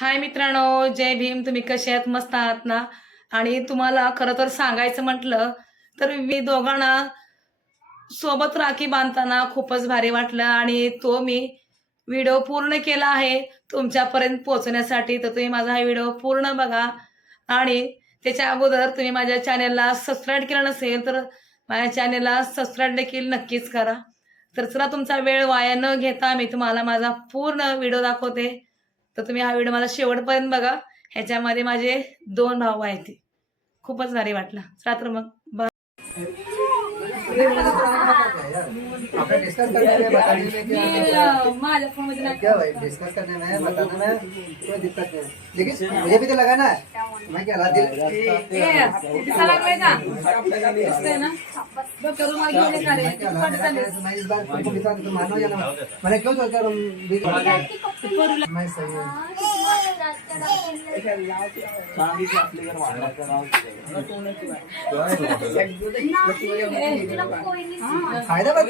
हाय मित्रांनो जय भीम. तुम्ही कसे आहात? मस्त आहात ना? आणि तुम्हाला खरं तर सांगायचं म्हटलं तर मी दोघांना सोबत राखी बांधताना खूपच भारी वाटलं आणि तो मी व्हिडिओ पूर्ण केला आहे. तुमच्यापर्यंत पोहोचण्यासाठी तर तुम्ही माझा हा व्हिडिओ पूर्ण बघा. आणि त्याच्या अगोदर तुम्ही माझ्या चॅनेलला सबस्क्राईब केलं नसेल तर माझ्या चॅनेलला सबस्क्राईब देखील नक्कीच करा. तर चला तुमचा वेळ वाया न घेता मी तुम्हाला माझा पूर्ण व्हिडिओ दाखवते. तर तुम्ही हा व्हिडिओ मला शेवटपर्यंत बघा. ह्याच्यामध्ये माझे दोन भाऊ आहेत खूपच भारी वाटला. चला तर मग बा- डिस्कस करने में बताने कोई दिक्कत नहीं. लेकिन मुझे भी तो लगा ना मैं क्या ला? मैं इस बार तुमको तुम मानो या ना? मैंने क्यों सोचा तुम मैं सही हूँ। बघ फायदा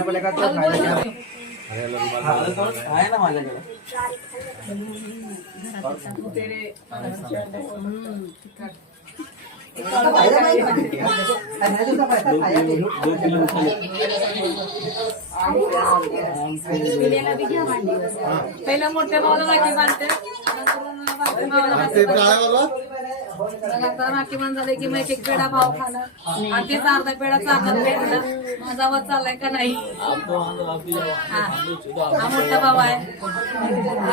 बोलेगा तो फायदा आहे ना माझ्याकडे फायदा माहिती नाही तुझा फायदा फायदा नाही. पहिलं मोठ्या भावाला राखी बांधते मग आता राखी झाले की मग एक एक पेढा भाव खाला आणि तेच अर्धा पेढा चालत भेटला माझा वर चाललाय का नाही? हा. हा मोठा भाव आहे.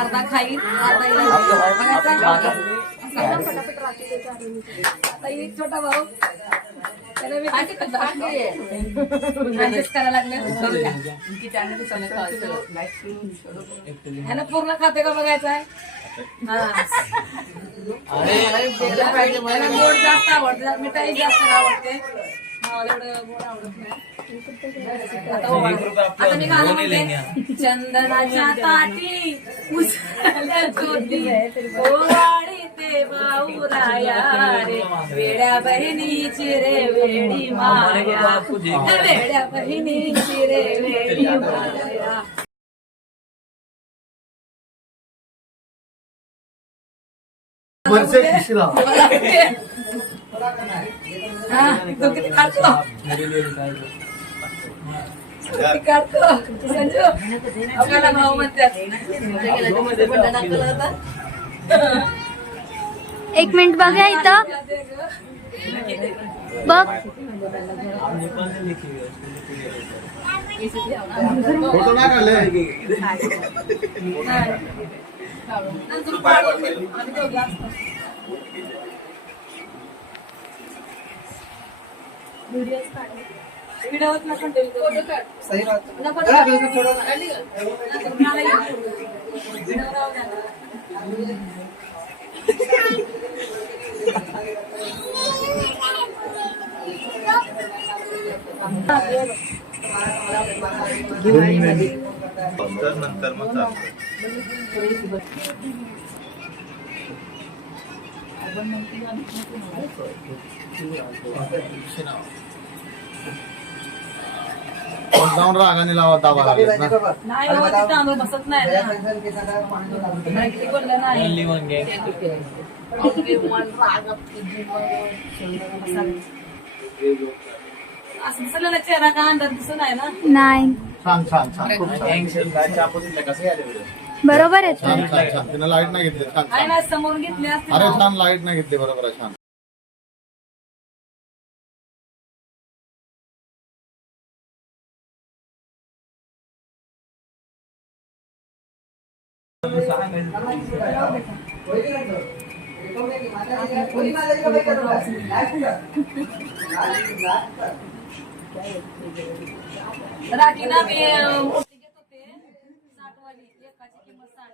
अर्धा खाईल अर्धा. आता एक छोटा भाऊ. ह्याला पूर्ण खाते का बघायचं आहे? हा. गोड जास्त आवडते मिठाई जास्त आवडते. हो चंदनाच्या ताटी. उचलल्या ज्योती ओवाळी ते बाऊराया रे वेड्या बहिणीची रे वेडी माया वेड्या बहिणीची रे वेडी माया हा, तू किती काढतो किती काढतो संजू आपल्याला भाऊ म्हणतात एक मिनिट बघा इथं. बघ. फ़ोटो नाही काढले. नंतर मला येईल. व्हिडिओ राहू द्या. नंतर नंतर मग चालतं जाऊन रागाने लावा दाबा अभी लागेल रहने ना को बस। नाही अभी हो, बताओ, तिथं तांदूळ बसत नाही मेरा ना. टेंशन के साथ आप पानी डाल दो। नाही, किती बोललं नाही. असं दिसलं ना चेहरा का अंदाज दिसत आहे ना नाही छान छान छान खूप छान बरोबर आहे छान छान छान तिने लाईट नाही घेतली छान आहे छान ना समोरून घेतले असते अरे. छान लाईट नाही घेतली बरोबर आहे छान राखी ना मी मोठी घेत होते. साठ वाली एकाची किंमत साठ.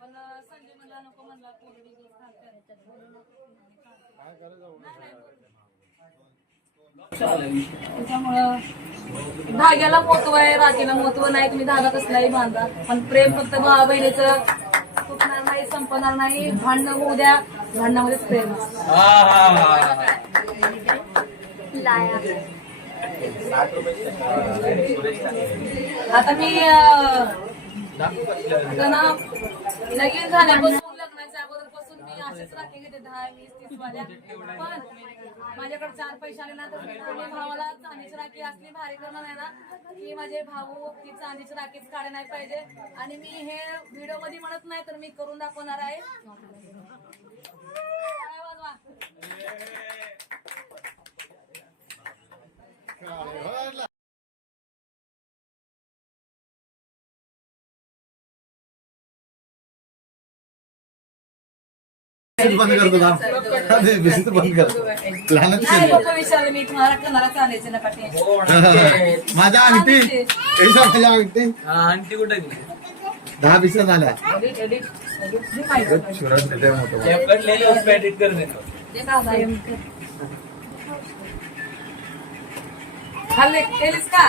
पण संजय म्हणला नको म्हणला. त्याच्यामुळं धाग्याला महत्त्व आहे राखीला महत्त्व नाही तुम्ही धागा कसलाही बांधा. पण प्रेम फक्त भावा बहिणीचं तुटणार नाही संपणार नाही. भांडणं होऊ द्या. भांडणामध्येच प्रेम. असतं. लाया. आता मी लग्न साहेबपासून मी अशीच राखी घेते दहा वीस तीस वाल्या. पण माझ्याकडे चार पैसे आले ना तर मी भावाला चांदीची राखी असली भारी करणार आहे ना की माझे भाऊ ती चांदीची राखीच काढे नाही पाहिजे. आणि मी हे व्हिडिओमध्ये म्हणत नाही तर मी करून दाखवणार आहे. टाळ्या वाजवा. बंद करतो थांब. अरे, भिशीत बंद करतो लहानच नाही केली. लोक विचारले मी तुम्हाला करणारा चांदीचे नकाटे माझ्या अंगठी ऐसा माझ्या अंगठी आणखी कुठे दहा वीस झाल्या एडिट एडिट हे पाहिजे. सुरत तिथे मोठं एडिट कर देतो खाल्ले केलीस का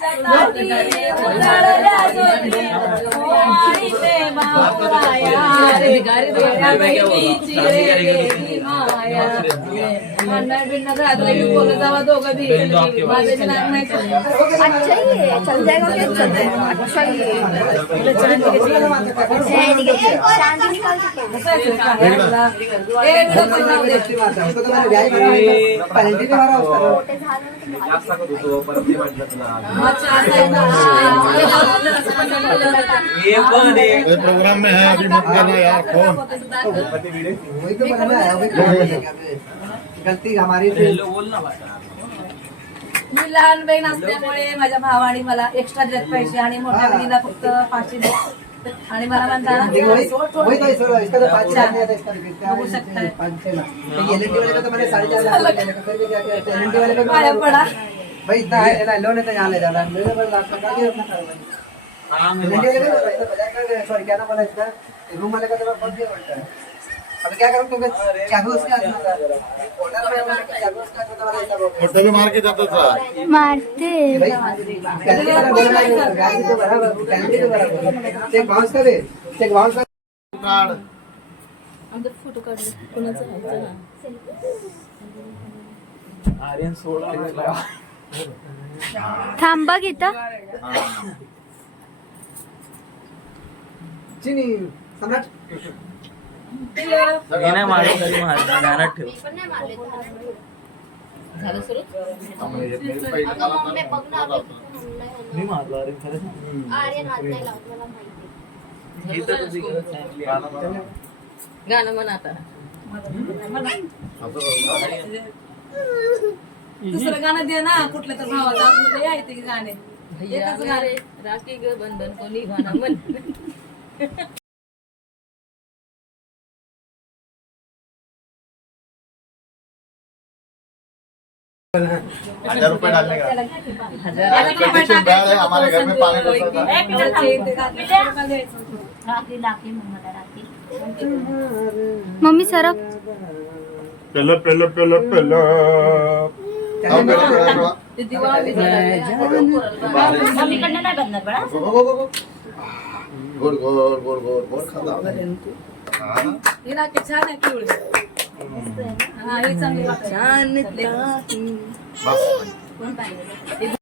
अच्छा ही है चल जाएगा क्या चल जाएगा अच्छा ही है चांदी निकाल के हे प्रोग्राम में है अभी मत करना यार फोन वही तो बनना है वही तो बनना। गलती हमारी थी. मी लहान बहीण असल्यामुळे माझ्या भावाने मला एक्स्ट्रा देत पैसे आणि मोठ्या बहिणीला फक्त पाचशे देत आणि मला पाया पडा भाई इतना है ना लोन है तो यहाँ ले जाना मेरे पास लाख टका भी अपना कारोबार हा, मी एलएनटी वाले का पैसा बजा कर सॉरी क्या नाम बोला इसका? रूम वाले का तो बहुत दिया उल्टा है। अब क्या करूँ क्योंकि चाबी उसके हाथ में फोटो भी मार के जातो था। मारते भाई कैसे वाला बोल रहा है गाड़ी तो बराबर कैंडी तो बराबर चेक बाउंस कर चेक बाउंस कर काढ आर्यन सोडा घेतला. थांबा घेता चिनी सम्राट. नाही मारत तरी मारत ध्यानात ठेव. मी मारलो अरे खरंच हे तर तुझी गरज नाही. गाणं म्हण आता. दुसरं गाणं दे ना कुठलं तर भावाचं आपलं ते गाणे. एकच गाणे. राखी ग बंधन कोणी गाणं म्हण. हजार रुपये डालने का? आता तुम्ही कंडीशन बॅड है हमारे घर में पानी घुसा था एक मिनिटचे ते गाणे द्यायचं. मम्मी सरक. पेलो पेलो पेलो पेलो गोड गोड गोड गोड गोड खाता हा. राखी छान आहे पिवळी. हा ही चांगली वाटते. बस.